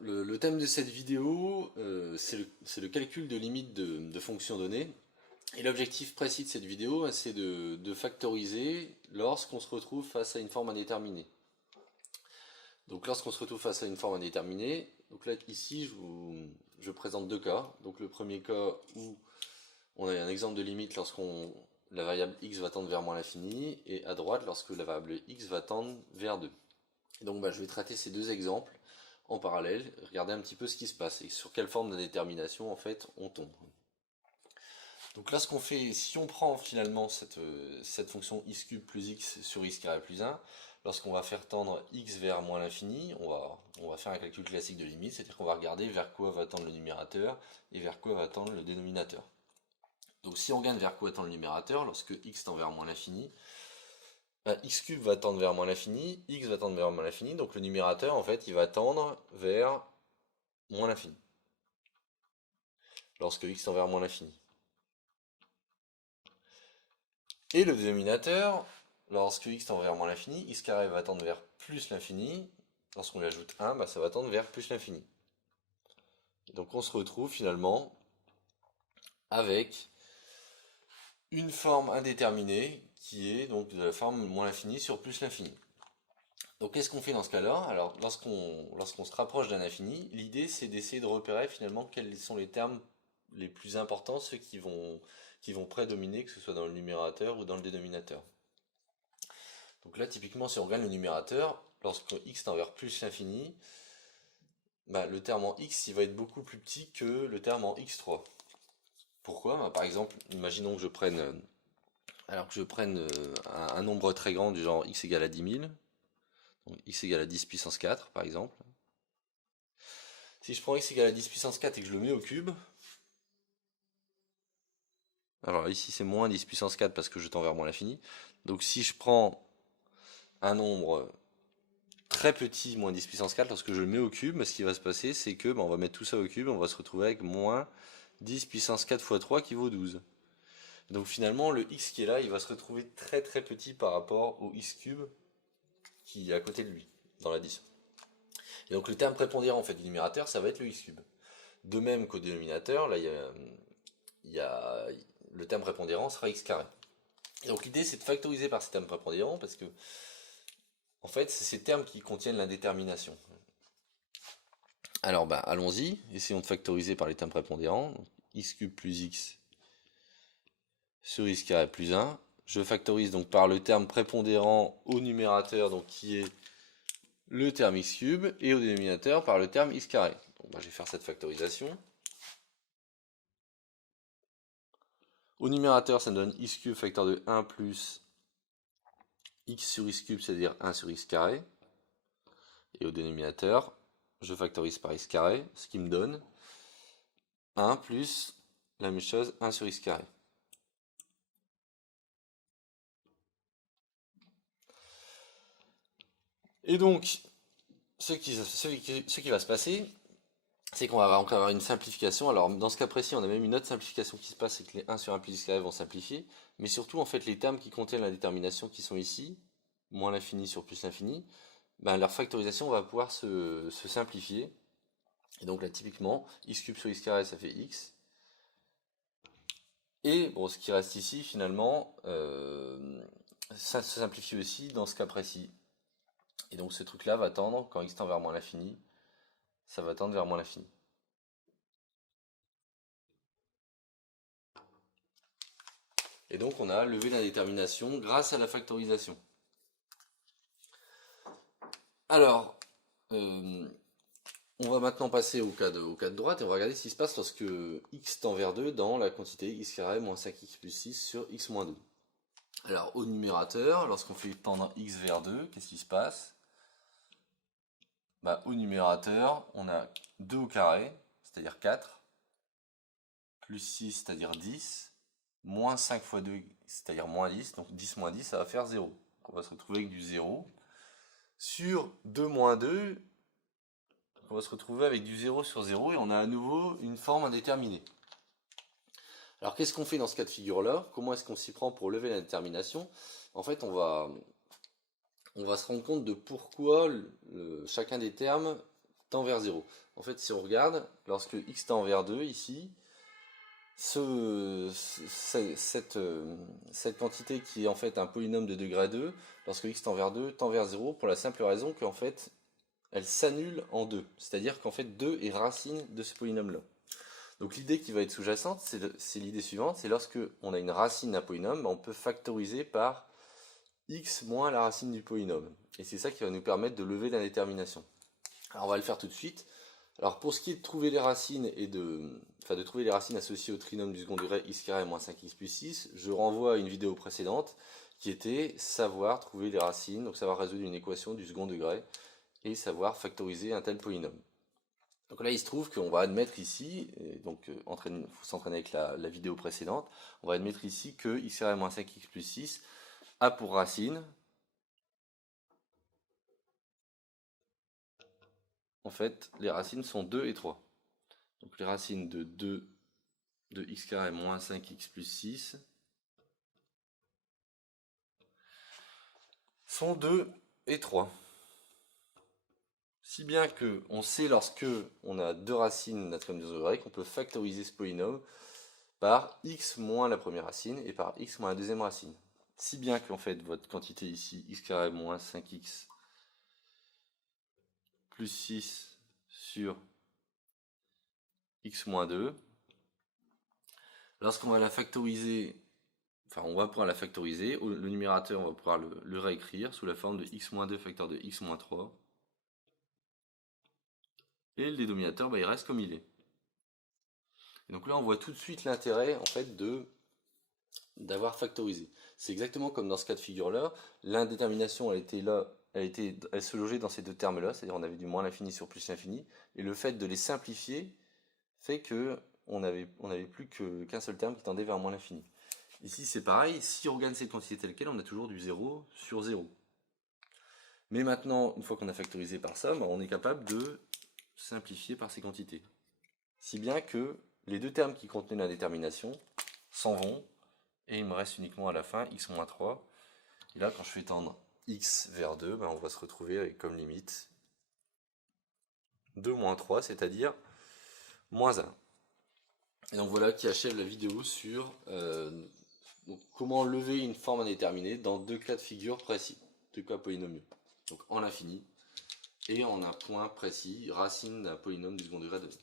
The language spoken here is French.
le thème de cette vidéo, c'est le calcul de limite de fonctions données. Et l'objectif précis de cette vidéo, c'est de factoriser lorsqu'on se retrouve face à une forme indéterminée. Donc lorsqu'on se retrouve face à une forme indéterminée, donc là ici je présente deux cas. Donc le premier cas où on a un exemple de limite lorsqu'on la variable x va tendre vers moins l'infini, et à droite lorsque la variable x va tendre vers 2. Et donc je vais traiter ces deux exemples en parallèle, regarder un petit peu ce qui se passe et sur quelle forme d'indétermination en fait on tombe. Donc là ce qu'on fait, si on prend finalement cette fonction x cube plus x sur x carré plus 1, lorsqu'on va faire tendre x vers moins l'infini, on va faire un calcul classique de limite, c'est-à-dire qu'on va regarder vers quoi va tendre le numérateur et vers quoi va tendre le dénominateur. Donc si on regarde vers quoi tend le numérateur, lorsque x tend vers moins l'infini, x cube va tendre vers moins l'infini, x va tendre vers moins l'infini, donc le numérateur en fait il va tendre vers moins l'infini. Lorsque x tend vers moins l'infini. Et le dénominateur, lorsque x tend vers moins l'infini, x carré va tendre vers plus l'infini, lorsqu'on lui ajoute 1, ça va tendre vers plus l'infini. Donc on se retrouve finalement avec une forme indéterminée qui est donc de la forme moins l'infini sur plus l'infini. Donc qu'est-ce qu'on fait dans ce cas-là? Alors lorsqu'on se rapproche d'un infini, l'idée c'est d'essayer de repérer finalement quels sont les termes les plus importants, ceux qui vont prédominer, que ce soit dans le numérateur ou dans le dénominateur. Donc là typiquement si on regarde le numérateur, lorsque x tend vers plus l'infini, le terme en x il va être beaucoup plus petit que le terme en x3. Pourquoi? Par exemple, imaginons que je prenne un nombre très grand du genre x égale à 10 000, donc x égale à 10 puissance 4 par exemple. Si je prends x égale à 10 puissance 4 et que je le mets au cube, alors ici c'est moins 10 puissance 4 parce que je tends vers moins l'infini, donc si je prends un nombre très petit, moins 10 puissance 4, lorsque je le mets au cube, ce qui va se passer c'est que on va mettre tout ça au cube, on va se retrouver avec moins 10 puissance 4 fois 3 qui vaut 12. Donc finalement le x qui est là, il va se retrouver très très petit par rapport au x cube qui est à côté de lui, dans l'addition. Et donc le terme prépondérant en fait du numérateur, ça va être le x cube. De même qu'au dénominateur, là le terme prépondérant sera x carré. Et donc l'idée c'est de factoriser par ces termes prépondérants parce que en fait c'est ces termes qui contiennent l'indétermination. Alors allons-y, essayons de factoriser par les termes prépondérants. Donc, x cube plus x sur x carré plus 1. Je factorise donc par le terme prépondérant au numérateur, donc qui est le terme x cube, et au dénominateur par le terme x carré. Donc je vais faire cette factorisation. Au numérateur, ça me donne x cube facteur de 1 plus x sur x cube, c'est-à-dire 1 sur x carré. Et au dénominateur, je factorise par x carré, ce qui me donne 1 plus la même chose, 1 sur x carré. Et donc, ce qui va se passer, c'est qu'on va encore avoir une simplification. Alors dans ce cas précis, on a même une autre simplification qui se passe, c'est que les 1 sur 1 plus x carré vont simplifier. Mais surtout, en fait, les termes qui contiennent la détermination qui sont ici, moins l'infini sur plus l'infini, leur factorisation va pouvoir se simplifier. Et donc là, typiquement, x cube sur x carré, ça fait x. Et ce qui reste ici, finalement, ça se simplifie aussi dans ce cas précis. Et donc ce truc-là va tendre, quand x tend vers moins l'infini, ça va tendre vers moins l'infini. Et donc on a levé l'indétermination grâce à la factorisation. Alors, on va maintenant passer au cas de droite et on va regarder ce qui se passe lorsque x tend vers 2 dans la quantité x carré moins 5x plus 6 sur x moins 2. Alors au numérateur, lorsqu'on fait tendre x vers 2, qu'est-ce qui se passe? Au numérateur, on a 2 au carré, c'est-à-dire 4, plus 6, c'est-à-dire 10, moins 5 fois 2, c'est-à-dire moins 10, donc 10 moins 10, ça va faire 0. Donc on va se retrouver avec du 0. Sur 2 moins 2, on va se retrouver avec du 0 sur 0, et on a à nouveau une forme indéterminée. Alors qu'est-ce qu'on fait dans ce cas de figure-là? Comment est-ce qu'on s'y prend pour lever l'indétermination? En fait, on va se rendre compte de pourquoi chacun des termes tend vers 0. En fait, si on regarde, lorsque x tend vers 2, ici, cette quantité qui est en fait un polynôme de degré 2, lorsque x tend vers 2, tend vers 0, pour la simple raison qu'en fait, elle s'annule en 2. C'est-à-dire qu'en fait, 2 est racine de ce polynôme-là. Donc l'idée qui va être sous-jacente, c'est l'idée suivante, c'est lorsque on a une racine d'un polynôme, on peut factoriser par x moins la racine du polynôme. Et c'est ça qui va nous permettre de lever l'indétermination. Alors on va le faire tout de suite. Alors pour ce qui est de trouver les racines et de trouver les racines associées au trinôme du second degré x carré moins 5x plus 6, je renvoie à une vidéo précédente qui était savoir trouver les racines, donc savoir résoudre une équation du second degré et savoir factoriser un tel polynôme. Donc là il se trouve qu'on va admettre ici, et donc il faut s'entraîner avec la vidéo précédente, on va admettre ici que x carré moins 5x plus 6 a pour racine, en fait, les racines sont 2 et 3. Donc les racines de 2 de x carré moins 5x plus 6 sont 2 et 3. Si bien que on sait lorsque on a deux racines d'un trinôme du second degré qu'on peut factoriser ce polynôme par x moins la première racine et par x moins la deuxième racine. Si bien qu'en fait votre quantité ici, x carré moins 5x plus 6 sur x moins 2, lorsqu'on va la factoriser, enfin on va pouvoir la factoriser, le numérateur on va pouvoir le réécrire sous la forme de x moins 2 facteur de x moins 3, et le dénominateur il reste comme il est. Et donc là on voit tout de suite l'intérêt en fait d'avoir factorisé. C'est exactement comme dans ce cas de figure là, l'indétermination elle était là, elle se logeait dans ces deux termes là, c'est-à-dire on avait du moins l'infini sur plus l'infini, et le fait de les simplifier fait que on n'avait plus qu'un seul terme qui tendait vers moins l'infini. Ici c'est pareil, si on regarde cette quantité telle quelle, on a toujours du 0 sur 0. Mais maintenant, une fois qu'on a factorisé par ça, on est capable de simplifier par ces quantités. Si bien que les deux termes qui contenaient l'indétermination s'en vont, et il me reste uniquement à la fin x-3. Et là, quand je fais tendre x vers 2, on va se retrouver avec comme limite 2 moins 3, c'est-à-dire moins 1. Et donc voilà qui achève la vidéo sur comment lever une forme indéterminée dans deux cas de figure précis, deux cas polynomiaux. Donc en l'infini et en un point précis, racine d'un polynôme du second degré donné.